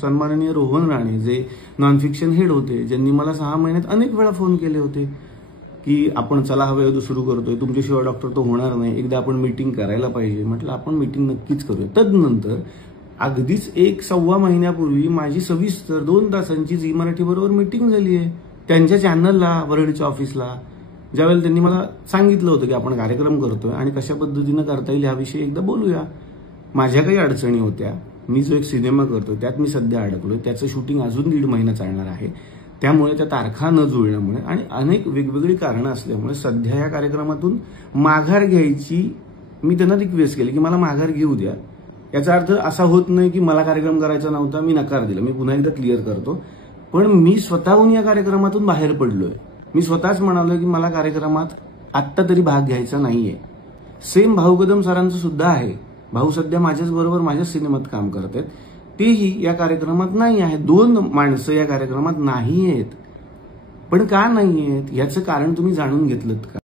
सन्माननीय रोहन राणे जे non fiction head होते, ज्यांनी मला 6 महिन्यात अनेक वेळा फोन केले होते की आपण चला हवे सुरू करतोय, तुमच्याशिवाय डॉक्टर तो होणार नाही, एकदा आपण मीटिंग करायला पाहिजे. म्हटलं आपण मीटिंग नक्कीच करूया. तदनंतर अगदीच 1-1.25 महिन्यापूर्वी माझी सविस्तर 2 तासांची झी मराठी बरोबर मीटिंग झाली आहे त्यांच्या चॅनलला, वरळीच्या ऑफिसला. ज्यावेळेला त्यांनी मला सांगितलं होतं की आपण कार्यक्रम करतोय आणि कशा पद्धतीनं करता येईल याविषयी एकदा बोलूया. माझ्या काही अडचणी होत्या. मी जो एक सिनेमा करतोय त्यात मी सध्या अडकलोय, त्याचं शूटिंग अजून 1.5 महिना चालणार आहे. त्यामुळे त्या तारखा न जुळल्यामुळे आणि अनेक वेगवेगळी कारणं असल्यामुळे सध्या या कार्यक्रमातून माघार घ्यायची मी त्यांना रिक्वेस्ट केली की मला माघार घेऊ द्या. याचा अर्थ असा होत नाही की मला कार्यक्रम करायचा नव्हता, मी नकार दिला. मी पुन्हा एकदा क्लिअर करतो, पण मी स्वतःहून या कार्यक्रमातून बाहेर पडलोय. मी स्वतःच म्हणालोय की मला कार्यक्रमात आत्ता तरी भाग घ्यायचा नाहीये. सेम भाऊ कदम सरांचं सुद्धा आहे. भाऊ सध्या माझ्याच बरोबर माझ्याच सिनेमात काम करत आहेत, तेही या कार्यक्रमात नाही आहे. 2 माणसं या कार्यक्रमात नाही आहेत. पण का नाही आहेत याचं कारण तुम्ही जाणून घेतलं का?